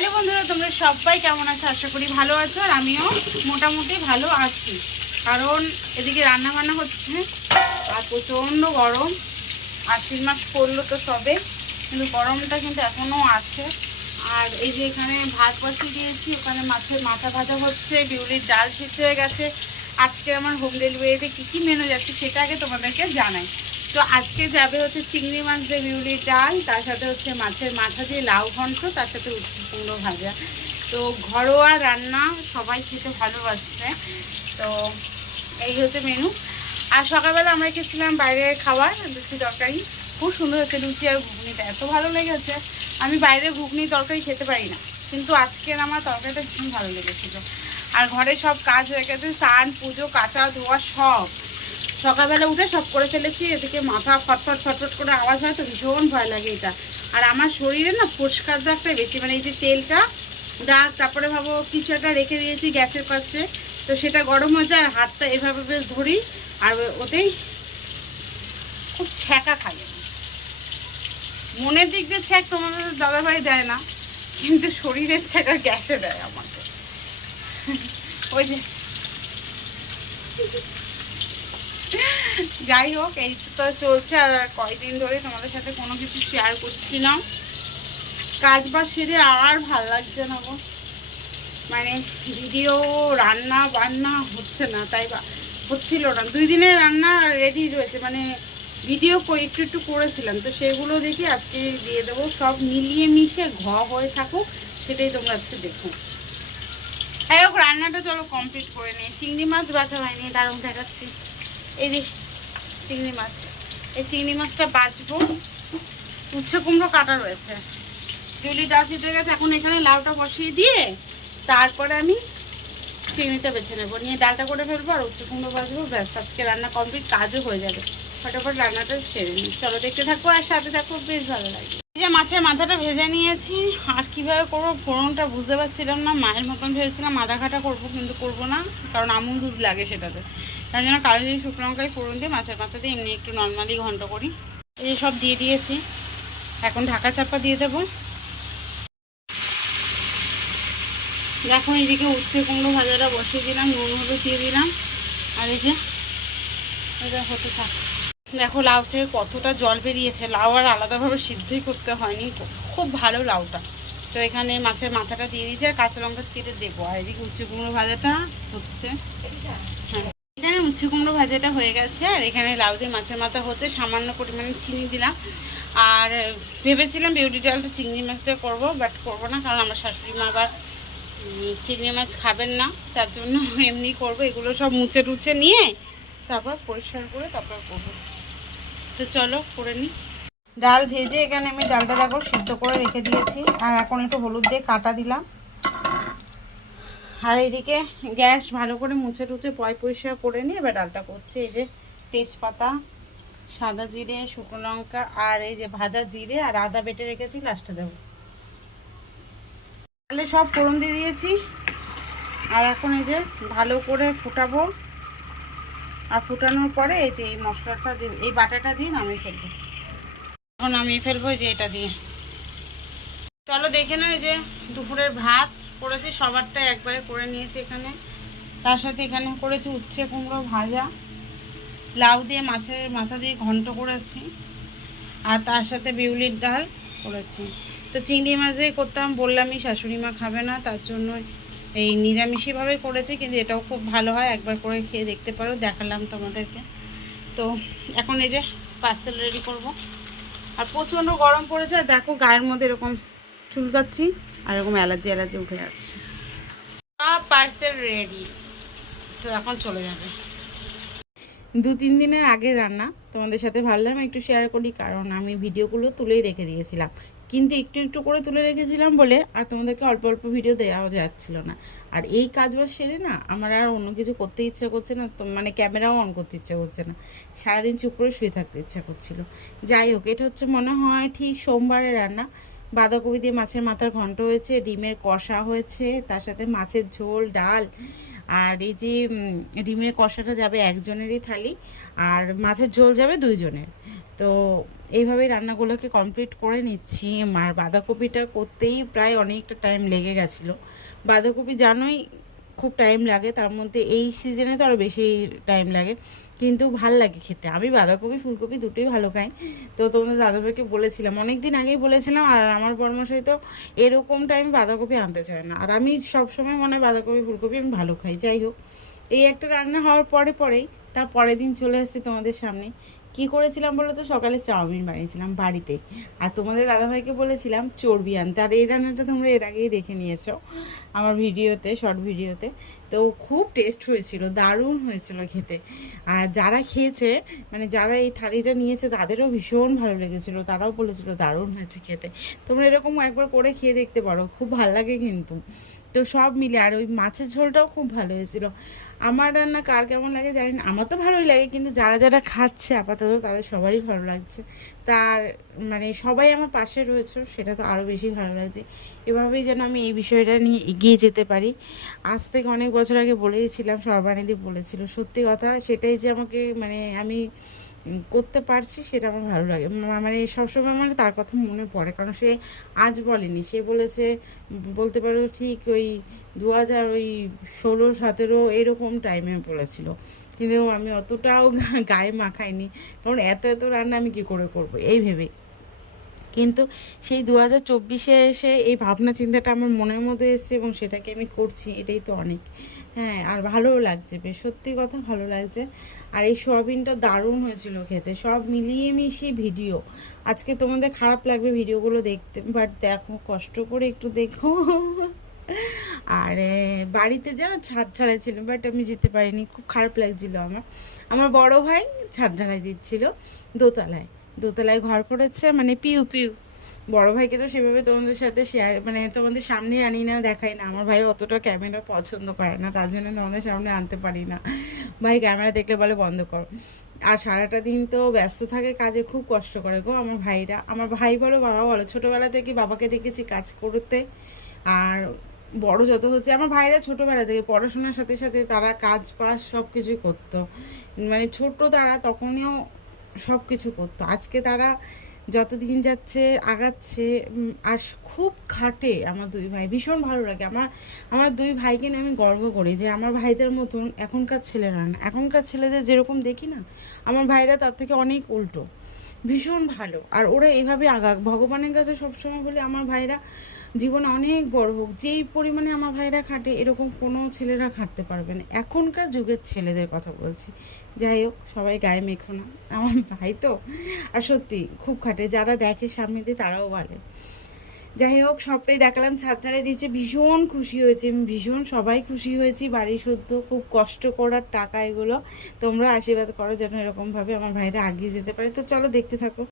Hello বন্ধুরা, তোমরা সবাই কেমন আছো? আশা করি ভালো আছো, আর আমিও মোটামুটি ভালো আছি। কারণ এদিকে রান্না বান্না হচ্ছে, আর প্রচণ্ড গরম। আশ্বিন মাস পড়ল তো সবে, কিন্তু গরমটা কিন্তু এখনও আছে। আর এই যে এখানে ভাত বসিয়ে দিয়েছি, ওখানে মাছের মাথা ভাজা হচ্ছে, বিউলির ডাল সিদ্ধ হয়ে গেছে। আজকে আমার হোম ডেলিভারিতে কী কী মেনু যাচ্ছে সেটা আগে তোমাদেরকে জানাই। তো আজকে যাবে হচ্ছে চিংড়ি মাছ দিয়ে বিউলির ডাল, তার সাথে হচ্ছে মাছের মাথা দিয়ে লাউ ঘন্ট, তার সাথে উচ্ছে কুমড়ো ভাজা। তো ঘরোয়া রান্না সবাই খেতে ভালোবাসছে। তো এই হচ্ছে মেনু আর সকালবেলা আমরা খেয়েছিলাম বাইরে খাবার, লুচি তরকারি। খুব সুন্দর হচ্ছে লুচি আর ঘুগনিটা, এত ভালো লেগেছে। আমি বাইরে ঘুগনি তরকারি খেতে পারি না, কিন্তু আজকের আমার তরকারিটা ভীষণ ভালো লেগেছিলো। আর ঘরে সব কাজ হয়ে গেছে, স্নান, পুজো, কাঁচা ধোয়া সব। সকালবেলা উঠে সব করে ফেলেছি, এদিকে মাথা ফটফট ফটফট করে আওয়াজ হয় তো ভীষণ ভয় লাগে এটা। আর আমার শরীরে না ফুসকার দাগটা বেশি মানে এই যে তেলটা দাগ তারপরে ভাবো কিছু একটা রেখে দিয়েছি গ্যাসের পাশে, তো সেটা গরম হয়ে যায় আর হাতটা এভাবে বেশ ধরি, আর ওতেই খুব ছ্যাঁকা খাই মনের দিক দিয়ে ছ্যাঁক তোমাদের দাদাভাই দেয় না, কিন্তু শরীরের ছ্যাঁকা গ্যাসে দেয় আমাকে। ওই যে যাই হোক, এই তো চলছে আর কয়দিন ধরে তোমাদের সাথে কোনো কিছু শেয়ার করছি না। কাজ বাজ সেরে আর ভালো লাগছে না গো। মানে ভিডিও রান্না বান্না হচ্ছে না, তাই বা হচ্ছিল না। দুই দিনের রান্না রেডি রয়েছে মানে ভিডিও একটু একটু করেছিলাম। তো সেগুলো দেখি আজকে দিয়ে দেবো। সব মিলিয়ে মিশে ঘ হয়ে থাকুক, সেটাই তোমরা আজকে দেখো। যাই হোক, রান্নাটা চলো কমপ্লিট করে নিই। চিংড়ি মাছ বাছা হয়নি, দারুণ দেখাচ্ছি। এই যে চিংড়ি মাছ। এই চিংড়ি মাছটা বাঁচবো। উচ্ছে কুমড়ো কাটা রয়েছে। জুলি ডাল দিতে গেছে, এখন এখানে লাউটা বসিয়ে দিয়ে তারপরে আমি চিংড়িটা বেছে নেব। নিয়ে ডালটা করে ফেলব আর উচ্ছে কুমড়ো বাঁচবো, ব্যাস, আজকে রান্না কমপ্লিট কাজও হয়ে যাবে। ফটাফট রান্নাটা সেরে নিই। চলো, দেখতে থাকব আর সাথে থাকব বেশ ভালো লাগে এই যে মাছের মাথাটা ভেজে নিয়েছি। আর কীভাবে করব ফোড়নটা বুঝতে পারছিলাম না। মায়ের মতন ভেবেছিলাম আদা ঘাটা করব, কিন্তু করব না, কারণ আমুল দুধ লাগে সেটাতে। তার জন্য কালো জিরে, শুকনো লঙ্কায় ফোড়ন দিয়ে মাছের মাথা দিয়ে এমনি একটু নর্মালি ঘন্ট করি। এই সব দিয়ে দিয়েছি। এখন ঢাকা চাপা দিয়ে দেবো। দেখো এইদিকে উচ্ছে কুমড়ো ভাজাটা বসিয়ে দিলাম, নুন হলুদ দিয়ে দিলাম। আর এই যে, এটা হতে থাক। দেখো, লাউ থেকে কতটা জল বেরিয়েছে, লাউ আর আলাদাভাবে সিদ্ধই করতে হয়নি খুব ভালো লাউটা। তো এখানে মাছের মাথাটা দিয়ে দিয়েছি, আর কাঁচা লঙ্কা চিড়ে দেবো। আর এদিকে উচ্ছে কুমড়ো ভাজাটা হচ্ছে। হ্যাঁ এখানে উচ্ছে কুমড়ো ভাজাটা হয়ে গেছে, আর এখানে লাউ দিয়ে মাছের মাথা হচ্ছে, সামান্য পরিমাণে চিনি দিলাম। আর ভেবেছিলাম বিউটি ডালটা চিংড়ি মাছ দিয়ে করব, বাট করব না, কারণ আমার শাশুড়ি মা আবার চিংড়ি মাছ খাবেন না, তার জন্য এমনি করব। এগুলো সব মুছে টুছে নিয়ে তারপর পরিষ্কার করে তারপর করব। তো চলো করে নিই ডাল ভেজে এখানে আমি ডালটা দেখো সিদ্ধ করে রেখে দিয়েছি। আর এখন একটু হলুদ দিয়ে কাটা দিলাম। আর এইদিকে গ্যাস ভালো করে মুছে টুছে পয় পরিষ্কার করে নিয়ে এবার ডালটা করছি। এই যে তেজপাতা, সাদা জিরে, শুকনো লঙ্কা আর এই যে ভাজা জিরে আর আদা বেটে রেখেছি, লাস্টে দেবো। তাহলে সব ফোড়ন দিয়ে দিয়েছি। আর এখন এই যে ভালো করে ফুটাবো। আর ফুটানোর পরে এই যে এই মশলাটা দিয়ে এই বাটাটা দিয়ে নামিয়ে ফেলব। এখন নামিয়ে ফেলব যে এটা দিয়ে। চলো দেখে নয় যে দুপুরের ভাত করেছি সবারটা একবারে করে নিয়েছি এখানে। তার সাথে এখানে করেছি উচ্ছে কুমড়ো ভাজা। লাউ দিয়ে মাছের মাথা দিয়ে ঘন্ট করেছি। আর তার সাথে বিউলির ডাল করেছি। তো চিংড়ি মাছ দিয়ে করতাম, বললামই শাশুড়ি মা খাবে না, তার জন্য এই নিরামিষিভাবে করেছি, কিন্তু এটাও খুব ভালো হয়। একবার করে খেয়ে দেখতে পারো, দেখালাম তোমাদেরকে। তো এখন এই যে পার্সেল রেডি করব। আর প্রচণ্ড গরম পড়েছে, আর দেখো গায়ের মধ্যে এরকম চুলকাচ্ছি আর এরকম অ্যালার্জি অ্যালার্জি উঠে যাচ্ছে। পার্সেল রেডি তো এখন চলে যাবে। দু, তিন দিনের আগের রান্না তোমাদের সাথে ভাবলাম, একটু শেয়ার করি, কারণ আমি ভিডিওগুলো তুলেই রেখে দিয়েছিলাম। কিন্তু একটু একটু করে তুলে রেখেছিলাম বলে আর তোমাদেরকে অল্প অল্প ভিডিও দেওয়া যাচ্ছিল না। আর এই কাজ বাজ সেরে না আমার আর অন্য কিছু করতে ইচ্ছে করছে না, তো মানে ক্যামেরাও অন করতে ইচ্ছে করছে না। সারাদিন চুপ করে শুয়ে থাকতে ইচ্ছা করছিল। যাই হোক, এটা হচ্ছে মনে হয় ঠিক সোমবারের রান্না। বাঁধাকপি দিয়ে মাছের মাথার ঘন্ট হয়েছে, ডিমের কষা হয়েছে, তার সাথে মাছের ঝোল, ডাল আর এই যে ডিমের কষাটা যাবে একজনেরই থালি আর মাছের ঝোল যাবে দুইজনের। তো এইভাবেই রান্নাগুলোকে কমপ্লিট করে নিচ্ছি। আর বাঁধাকপিটা করতেই প্রায় অনেকটা টাইম লেগে গেছিল। বাঁধাকপি জানোই খুব টাইম লাগে, তার মধ্যে এই সিজনে তো আরও বেশি টাইম লাগে। কিন্তু ভালো লাগে খেতে। আমি বাঁধাকপি, ফুলকপি দুটোই ভালো খাই। তো তোমাদের দাদাভাইকে বলেছিলাম অনেক দিন আগেই বলেছিলাম, আর আমার পরামর্শই তো এরকম টাইম বাঁধাকপি আনতে চায় না। আর আমি সবসময় মনে হয় বাঁধাকপি, ফুলকপি আমি ভালো খাই। যাই হোক, এই একটা রান্না হওয়ার পরে পরেই, তার পরের দিন চলে আসছি তোমাদের সামনে। কি করেছিলাম বলো তো? সকালে চাউমিন বানিয়েছিলাম বাড়িতেই আর তোমাদের দাদাভাইকে বলেছিলাম চর্বি আনতে। আর এই রান্নাটা তোমরা এর আগেই দেখে নিয়েছো আমার ভিডিওতে শর্ট ভিডিওতে। তো খুব টেস্ট হয়েছিল, দারুণ হয়েছিল খেতে। আর যারা খেয়েছে মানে যারা এই থালিটা নিয়েছে, তাদেরও ভীষণ ভালো লেগেছিল। তারাও বলেছিল দারুণ হয়েছে খেতে। তোমরা এরকম একবার করে খেয়ে দেখতে পারো, খুব ভালো লাগে কিন্তু। তো সব মিলে, আর ওই মাছের ঝোলটাও খুব ভালো হয়েছিল। আমার রান্না কার কেমন লাগে জানি না। আমার তো ভালোই লাগে, কিন্তু যারা যারা খাচ্ছে আপাতত তাদের সবারই ভালো লাগছে। তার মানে সবাই আমার পাশে রয়েছে, সেটা তো আরও বেশি ভালো লাগছে। এভাবেই যেন আমি এই বিষয়টা নিয়ে এগিয়ে যেতে পারি। আজ থেকে অনেক বছর আগে বলেইছিলাম, সর্বানিদি বলেছিল, সত্যি কথা সেটাই যে আমাকে মানে আমি করতে পারছি সেটা আমার ভালো লাগে। মানে সবসময় আমার তার কথা মনে পড়ে, কারণ সে আজ বলেনি। সে বলেছে, বলতে পারো ঠিক ওই দু হাজার ওই ষোলো, সতেরো এরকম টাইমে বলেছিল। কিন্তু আমি অতটাও গায়ে মাখাইনি। কারণ এত এত রান্না আমি কি করে করব? এই ভেবে। কিন্তু সেই দু হাজার চব্বিশে এসে এই ভাবনা চিন্তাটা আমার মনের মধ্যে এসছে এবং সেটাকে আমি করছি, এটাই তো অনেক। হ্যাঁ আর ভালোও লাগছে বেশ। সত্যি কথা ভালো লাগছে। আর এই সোয়াবিনটা দারুণ হয়েছিল খেতে। সব মিলিয়ে মিশিয়ে ভিডিও। আজকে তোমাদের খারাপ লাগবে ভিডিওগুলো দেখতে বাট দেখো, কষ্ট করে একটু দেখো। আর বাড়িতে যাও ছাদ ঝাড়াইছিল বাট আমি যেতে পারিনি, খুব খারাপ লাগছিল আমার। আমার বড় ভাই ছাদ ঝাড়াই দিচ্ছিল, দোতলায়। দোতলায় ঘর করেছে মানে পিউ পিউ। বড় ভাইকে তো সেভাবে তোমাদের সাথে শেয়ার মানে তোমাদের সামনে আনি না, দেখাই না। আমার ভাই অতটা ক্যামেরা পছন্দ করে না, তার জন্য তোমাদের সামনে আনতে পারি না। ভাই ক্যামেরা দেখলে বলে, বন্ধ করো। আর সারাটা দিন তো ব্যস্ত থাকে, কাজে খুব কষ্ট করে গো আমার ভাইরা। আমার ভাই বলো, বাবা বলো, ছোটোবেলা থেকে বাবাকে দেখেছি কাজ করতে। আর বড় যত হচ্ছে, আমার ভাইরা ছোটোবেলা থেকে পড়াশোনার সাথে সাথে তারা কাজ পাস সব কিছুই করতো। মানে ছোট তারা তখনও সব কিছু করতো। আজকে তারা যত দিন যাচ্ছে, আগাচ্ছে আর খুব খাটে আমার দুই ভাই। ভীষণ ভালো লাগে। আমার আমার দুই ভাইকে নিয়ে আমি গর্ব করি যে আমার ভাইদের মতন এখনকার ছেলেরা না। এখনকার ছেলেদের যেরকম দেখি না, আমার ভাইরা তার থেকে অনেক উল্টো। ভীষণ ভালো। আর ওরা এইভাবে আগাক। ভগবানের কাছে সবসময় বলে আমার ভাইরা জীবনে অনেক বড় হোক, যেই পরিমাণে আমার ভাইরা খাটে, এরকম কোনো ছেলেরা খাটতে পারবে না। এখনকার যুগের ছেলেদের কথা বলছি। যাই হোক, সবাই গায়ে মেখো না। আমার ভাই তো, আর সত্যি, খুব খাটে। যারা দেখে সামনে দিয়ে তারাও বলে। যাই হোক, সবটাই দেখালাম, ছাত্রারে দিয়েছে, ভীষণ খুশি হয়েছে ভীষণ সবাই খুশি হয়েছি, বাড়ি শুদ্ধ খুব কষ্ট করার টাকা এগুলো, তোমরা আশীর্বাদ করো যেন এরকমভাবে আমার ভাইরা আগিয়ে যেতে পারে। তো চলো দেখতে থাকো।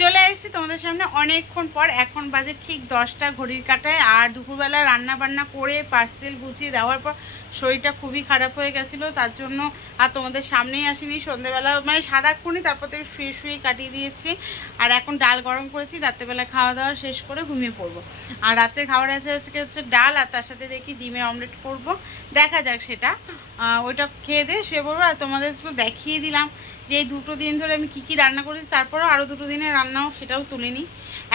চলে এসেছি তোমাদের সামনে অনেকক্ষণ পর, এখন বাজে ঠিক দশটা, ঘড়ির কাটায়, আর দুপুরবেলা রান্না বান্না করে পার্সেল গুছিয়ে দেওয়ার পর শরীরটা খুবই খারাপ হয়ে গেছিল, তার জন্য আর তোমাদের সামনেই আসিনি সন্ধ্যেবেলা মানে সারাক্ষণই তারপর থেকে শুয়ে শুয়ে কাটিয়ে দিয়েছি, আর এখন ডাল গরম করেছি, রাত্রেবেলা খাওয়া দাওয়া শেষ করে ঘুমিয়ে পড়ব আর রাতে খাবার আছে আজকে হচ্ছে ডাল, আর তার সাথে দেখি ডিমের অমলেট করব। দেখা যাক সেটা। ওইটা খেয়ে দিয়ে শুয়ে পড়ব। আর তোমাদের তো দেখিয়ে দিলাম যে এই দুটো দিন ধরে আমি কী কী রান্না করেছি, তারপরেও আরও দুটো দিনের রান্নাও সেটাও তুলিনি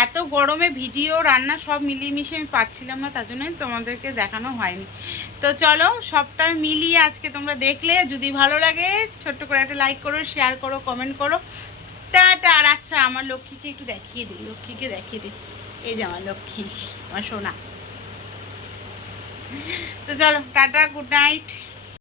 এত গরমে ভিডিও, রান্না সব মিলিয়ে মিশিয়ে আমি পারছিলাম না, তার জন্যই তোমাদেরকে দেখানো হয়নি। তো চলো, সবটা মিলিয়ে আজকে তোমরা দেখলে। যদি ভালো লাগে, ছোট্ট করে একটা লাইক করো শেয়ার করো কমেন্ট করো। টাটা। আর আচ্ছা আমার লক্ষ্মীকে একটু দেখিয়ে দিই, লক্ষ্মীকে দেখিয়ে দিই। এই যে আমার লক্ষ্মী আমার সোনা। তো চলো টাটা গুড নাইট